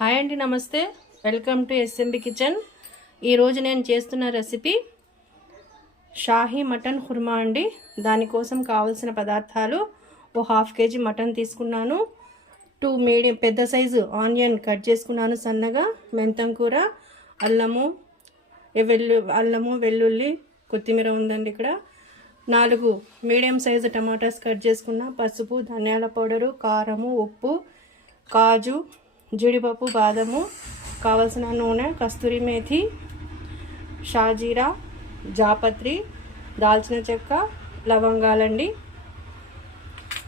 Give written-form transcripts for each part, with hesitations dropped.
Hi అండి, నమస్తే. Welcome to SMB kitchen. ఈరోజు నేను చేస్తున్న రెసిపీ షాహీ మటన్ ఖుర్మా అండి. దానికోసం కావాల్సిన పదార్థాలు: ఓ హాఫ్ కేజీ మటన్ తీసుకున్నాను, 2 మీడియం పెద్ద సైజు ఆనియన్ కట్ చేసుకున్నాను సన్నగా, మెంతం కూర, అల్లము వెల్లుల్లి, కొత్తిమీర ఉందండి ఇక్కడ, 4 మీడియం సైజు టమాటాస్ కట్ చేసుకున్న, పసుపు, ధనియాల పౌడరు, కారము, ఉప్పు, కాజు, జీడిపప్పు, బాదము, కావలసిన నూనె, కస్తూరి మేథి, షాజీరా, జాపత్రి, దాల్చిన చెక్క, లవంగాలండి.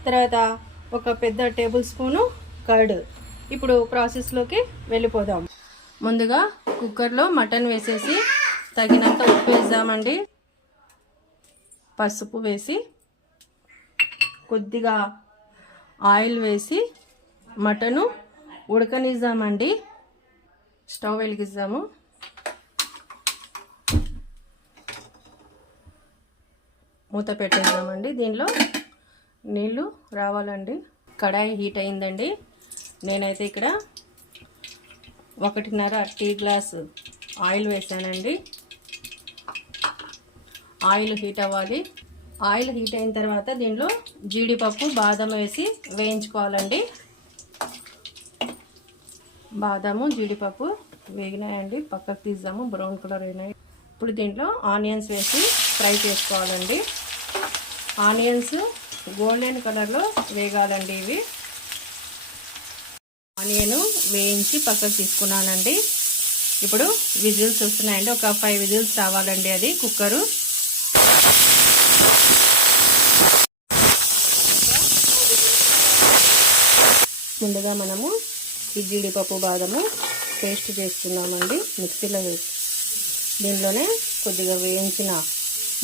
తర్వాత ఒక పెద్ద టేబుల్ స్పూను కర్డ్. ఇప్పుడు ప్రాసెస్లోకి వెళ్ళిపోదాం. ముందుగా కుక్కర్లో మటన్ వేసేసి తగినంత ఉప్పు వేద్దామండి. పసుపు వేసి కొద్దిగా ఆయిల్ వేసి మటను ఉడకనిద్దామండి. స్టవ్ వెలిగిద్దాము. మూత పెట్టేద్దామండి. దీనిలో నీళ్ళు రావాలండి. కడాయి హీట్ అయిందండి. నేనైతే ఇక్కడ 1.5 టీ గ్లాస్ ఆయిల్ వేసానండి. ఆయిల్ హీట్ అవ్వాలి. ఆయిల్ హీట్ అయిన తర్వాత దీనిలో జీడిపప్పు, బాదం వేసి వేయించుకోవాలండి. బాదాము, జీడిపప్పు వేగినాయండి, పక్కకు తీద్దాము. బ్రౌన్ కలర్ అయినాయి. ఇప్పుడు దీంట్లో ఆనియన్స్ వేసి ఫ్రై చేసుకోవాలండి. ఆనియన్స్ గోల్డెన్ కలర్లో వేగాలండి. ఇవి ఆనియన్ వేయించి పక్కకు తీసుకున్నానండి. ఇప్పుడు విజిల్స్ వస్తున్నాయండి. ఒక 5 విజిల్స్ రావాలండి. అది కుక్కరు. ముందుగా మనము ఈ జీడిపప్పు, బాదము పేస్ట్ చేసుకుందామండి. మిక్సీలో వేసి దీనిలోనే కొద్దిగా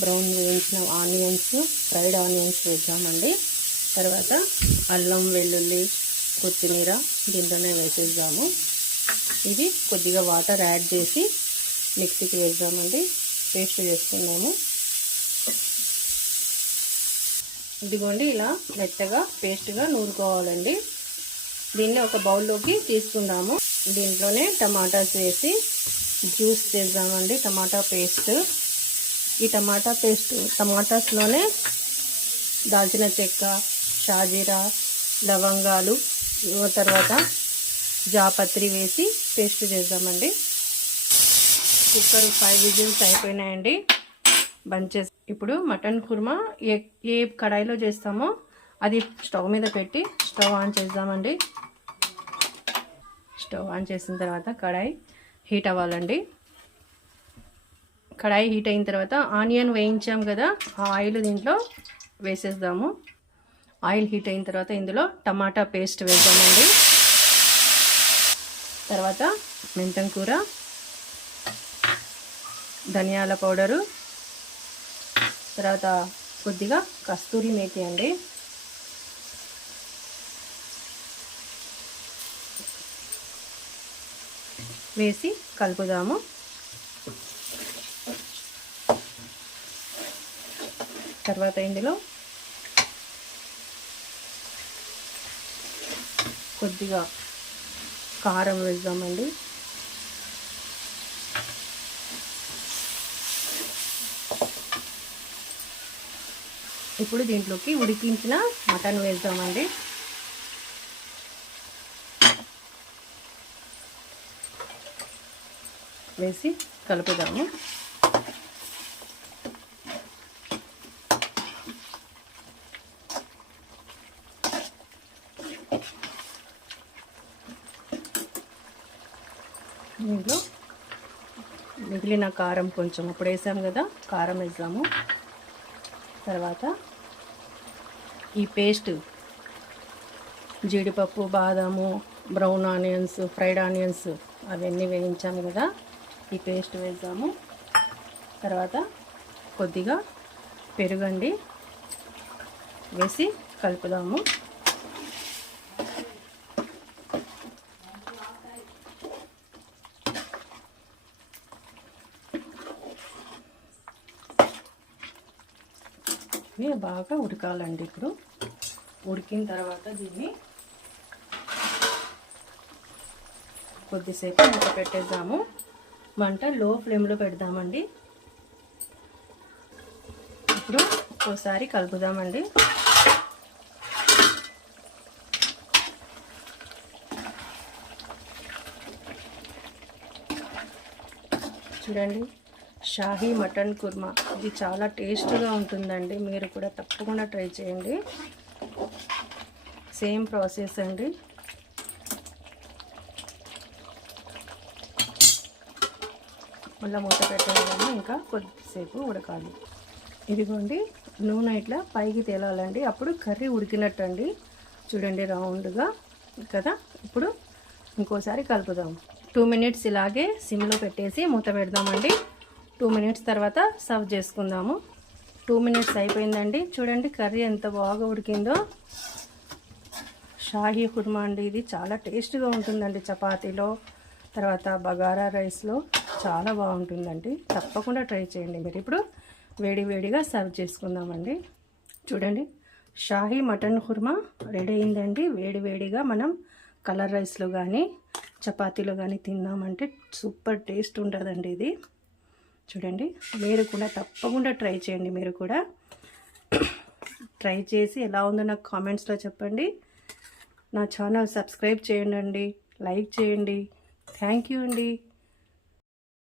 బ్రౌన్ వేయించిన ఆనియన్స్, ఫ్రైడ్ ఆనియన్స్ వేద్దామండి. తర్వాత అల్లం, వెల్లుల్లి, కొత్తిమీర దీంట్లోనే వేసేద్దాము. ఇది కొద్దిగా వాటర్ యాడ్ చేసి మిక్సీకి వేద్దామండి. పేస్ట్ చేసుకుందాము. ఇదిగోండి, ఇలా మెత్తగా పేస్ట్గా నూరుకోవాలండి. దీన్ని ఒక బౌల్లోకి తీసుకుందాము. దీంట్లోనే టమాటాస్ వేసి జ్యూస్ చేద్దామండి. టమాటా పేస్ట్. ఈ టమాటాస్లోనే దాల్చిన చెక్క, షాజీరా, లవంగాలు, తర్వాత జాపత్రి వేసి పేస్ట్ చేద్దామండి. కుక్కర్ 5 విజిల్స్ అయిపోయినాయండి. బంద్ చేసి ఇప్పుడు మటన్ కుర్మా ఏ కడాయిలో చేస్తామో అది స్టవ్ మీద పెట్టి స్టవ్ ఆన్ చేద్దామండి. స్టవ్ ఆన్ చేసిన తర్వాత కడాయి హీట్ అవ్వాలండి. కడాయి హీట్ అయిన తర్వాత ఆనియన్ వేయించాం కదా, ఆ ఆయిల్ దీంట్లో వేసేద్దాము. ఆయిల్ హీట్ అయిన తర్వాత ఇందులో టమాటా పేస్ట్ వేద్దామండి. తర్వాత మెంతం కూర, ధనియాల పౌడరు, తర్వాత కొద్దిగా కస్తూరి మేథి అండి. వేసి కలుపుదాము. తర్వాత ఇందులో కొద్దిగా కారం వేద్దామండి. ఇప్పుడు దీంట్లోకి ఉడికించిన మటన్ వేద్దామండి. వేసి కలుపుదాము. దీంట్లో మిగిలిన కారం కొంచెం అప్పుడు వేసాము కదా, కారం వేద్దాము. తర్వాత ఈ పేస్ట్ జీడిపప్పు, బాదాము, బ్రౌన్ ఆనియన్స్, ఫ్రైడ్ ఆనియన్స్ అవన్నీ వేయించాము కదా, ఈ పేస్ట్ వేద్దాము. తర్వాత కొద్దిగా పెరుగండి వేసి కలుపుదాము. బాగా ఉడకాలండి. ఇప్పుడు ఉడికిన తర్వాత దీన్ని కొద్దిసేపు మూత పెట్టేద్దాము. మంట లో ఫ్లేమ్లో పెడదామండి. ఇప్పుడు ఒకసారి కలుపుదామండి. చూడండి, షాహీ మటన్ కుర్మా ఇది చాలా టేస్ట్గా ఉంటుందండి. మీరు కూడా తప్పకుండా ట్రై చేయండి. సేమ్ ప్రాసెస్ అండి. మళ్ళీ మూత పెట్టేయాలని ఇంకా కొద్దిసేపు ఉడకాలి. ఇదిగోండి, నూనె ఇట్లా పైకి తేలాలండి. అప్పుడు కర్రీ ఉడికినట్టు అండి. చూడండి, రౌండ్గా కదా. ఇప్పుడు ఇంకోసారి కలుపుదాం. 2 మినిట్స్ ఇలాగే సిమ్లో పెట్టేసి మూత పెడదామండి. 2 మినిట్స్ తర్వాత సర్వ్ చేసుకుందాము. 2 మినిట్స్ అయిపోయిందండి. చూడండి కర్రీ ఎంత బాగా ఉడికిందో. షాహీ కుర్మా అండి, ఇది చాలా టేస్ట్గా ఉంటుందండి. చపాతీలో, తర్వాత బగారా రైస్లో చాలా బాగుంటుందండి. తప్పకుండా ట్రై చేయండి మీరు. ఇప్పుడు వేడివేడిగా సర్వ్ చేసుకుందామండి. చూడండి, షాహీ మటన్ కుర్మా రెడీ అయిందండి. వేడివేడిగా మనం కలర్ రైస్లో కానీ చపాతీలో కానీ తిన్నామంటే సూపర్ టేస్ట్ ఉంటుందండి ఇది. చూడండి, మీరు కూడా తప్పకుండా ట్రై చేయండి. మీరు కూడా ట్రై చేసి ఎలా ఉందో నాకు కామెంట్స్లో చెప్పండి. నా ఛానల్ సబ్స్క్రైబ్ చేయండి, లైక్ చేయండి. థ్యాంక్ యూ అండి.